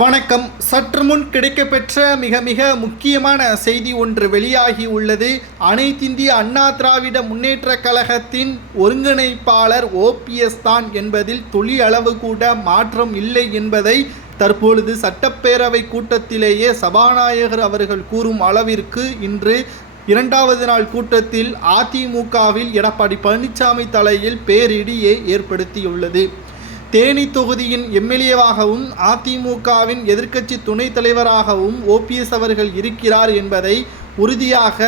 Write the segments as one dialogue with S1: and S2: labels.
S1: வணக்கம். சற்று முன் கிடைக்கப்பெற்ற மிக மிக முக்கியமான செய்தி ஒன்று வெளியாகி உள்ளது. அனைத்திந்திய அண்ணா திராவிட முன்னேற்ற கழகத்தின் ஒருங்கிணைப்பாளர் ஓபிஎஸ் தான் என்பதில் துளி அளவு கூட மாற்றம் இல்லை என்பதை தற்பொழுது சட்டப்பேரவை கூட்டத்திலேயே சபாநாயகர் அவர்கள் கூறும் அளவிற்கு இன்று இரண்டாவது நாள் கூட்டத்தில் அதிமுகவில் எடப்பாடி பழனிசாமி தலையில் பேரிடியை ஏற்படுத்தியுள்ளது. தேனி தொகுதியின் எம்எல்ஏவாகவும் அதிமுகவின் எதிர்க்கட்சி துணைத் தலைவராகவும் ஓபிஎஸ் அவர்கள் இருக்கிறார் என்பதை உறுதியாக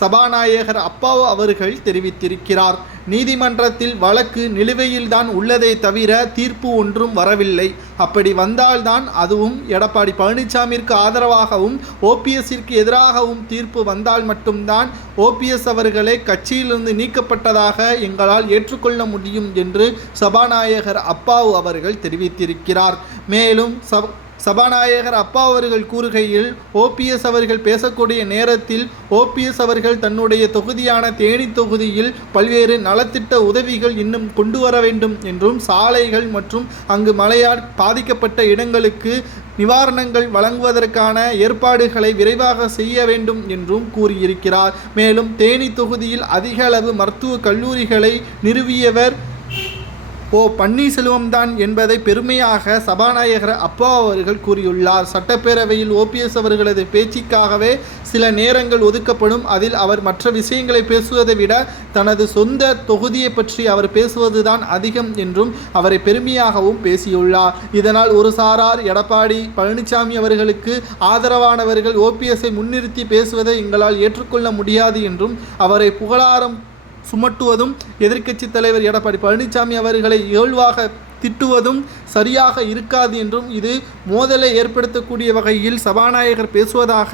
S1: சபாநாயகர் அப்பாவு அவர்கள் தெரிவித்திருக்கிறார். நீதிமன்றத்தில் வழக்கு நிலுவையில்தான் உள்ளதை தவிர தீர்ப்பு ஒன்றும் வரவில்லை. அப்படி வந்தால்தான் அதுவும் எடப்பாடி பழனிசாமிற்கு ஆதரவாகவும் ஓபிஎஸ்ஸிற்கு எதிராகவும் தீர்ப்பு வந்தால் மட்டும்தான் ஓபிஎஸ் அவர்களை கட்சியிலிருந்து நீக்கப்பட்டதாக எங்களால் ஏற்றுக்கொள்ள முடியும் என்று சபாநாயகர் அப்பாவு அவர்கள் தெரிவித்திருக்கிறார். மேலும் சப சபாநாயகர் அப்பா அவர்கள் கூறுகையில் ஓபிஎஸ் அவர்கள் பேசக்கூடிய நேரத்தில் ஓபிஎஸ் அவர்கள் தன்னுடைய தொகுதியான தேனி தொகுதியில் பல்வேறு நலத்திட்ட உதவிகள் இன்னும் கொண்டு வர வேண்டும் என்றும் சாலைகள் மற்றும் அங்கு மழையால் பாதிக்கப்பட்ட இடங்களுக்கு நிவாரணங்கள் வழங்குவதற்கான ஏற்பாடுகளை விரைவாக செய்ய வேண்டும் என்றும் கூறியிருக்கிறார். மேலும் தேனி தொகுதியில் அதிக அளவு மருத்துவ கல்லூரிகளை நிறுவியவர் ஓ பன்னீர்செல்வம் தான் என்பதை பெருமையாக சபாநாயகர் அப்பா அவர்கள் கூறியுள்ளார். சட்டப்பேரவையில் ஓபிஎஸ் அவர்களது பேச்சுக்காகவே சில நேரங்கள் ஒதுக்கப்படும். அதில் அவர் மற்ற விஷயங்களை பேசுவதை விட தனது சொந்த தொகுதியை பற்றி அவர் பேசுவதுதான் அதிகம் என்றும் அவரை பெருமையாகவும் பேசியுள்ளார். இதனால் ஒரு சாரார் எடப்பாடி பழனிசாமி அவர்களுக்கு ஆதரவானவர்கள் ஓபிஎஸ்ஐ முன்னிறுத்தி பேசுவதை எங்களால் ஏற்றுக்கொள்ள முடியாது என்றும் அவரை புகழாரம் சுமட்டுவதும் எதிர்க்கட்சித் தலைவர் எடப்பாடி பழனிசாமி அவர்களை இயல்பாக திட்டுவதும் சரியாக இருக்காது என்றும் இது மோதலை ஏற்படுத்தக்கூடிய வகையில் சபாநாயகர் பேசுவதாக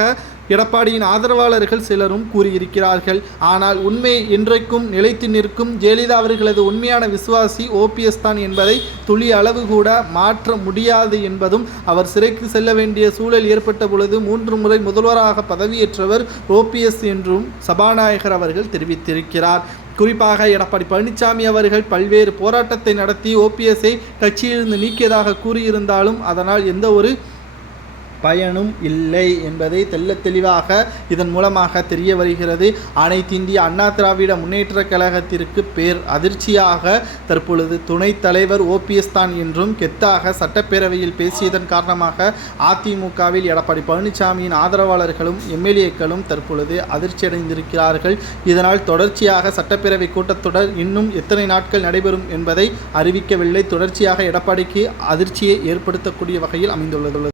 S1: எடப்பாடியின் ஆதரவாளர்கள் சிலரும் கூறியிருக்கிறார்கள். ஆனால் உண்மை என்றைக்கும் நிலைத்து நிற்கும் ஜெயலலிதா அவர்களது உண்மையான விசுவாசி ஓபிஎஸ் தான் என்பதை துளி அளவு கூட மாற்ற முடியாது என்பதும் அவர் சிறைக்கு செல்ல வேண்டிய சூழல் ஏற்பட்ட பொழுது மூன்று முறை முதல்வராக பதவியேற்றவர் ஓபிஎஸ் என்றும் சபாநாயகர் அவர்கள் தெரிவித்திருக்கிறார். குறிப்பாக எடப்பாடி பழனிசாமி அவர்கள் பல்வேறு போராட்டத்தை நடத்தி ஓபிஎஸ்ஐ கட்சியிலிருந்து நீக்கியதாக கூறியிருந்தாலும் அதனால் எந்த ஒரு பயனும் இல்லை என்பதை தெல்ல தெளிவாக இதன் மூலமாக தெரிய வருகிறது. அனைத்திந்திய அண்ணா திராவிட முன்னேற்ற கழகத்திற்கு பேர் அதிர்ச்சியாக தற்பொழுது துணைத் தலைவர் ஓபிஎஸ் தான் என்றும் கெத்தாக சட்டப்பேரவையில் பேசியதன் காரணமாக அதிமுகவில் எடப்பாடி பழனிசாமியின் ஆதரவாளர்களும் எம்எல்ஏக்களும் தற்பொழுது அதிர்ச்சியடைந்திருக்கிறார்கள். இதனால் தொடர்ச்சியாக சட்டப்பேரவை கூட்டத்தொடர் இன்னும் எத்தனை நாட்கள் நடைபெறும் என்பதை அறிவிக்கவில்லை. தொடர்ச்சியாக எடப்பாடிக்கு அதிர்ச்சியை ஏற்படுத்தக்கூடிய வகையில் அமைந்துள்ளது.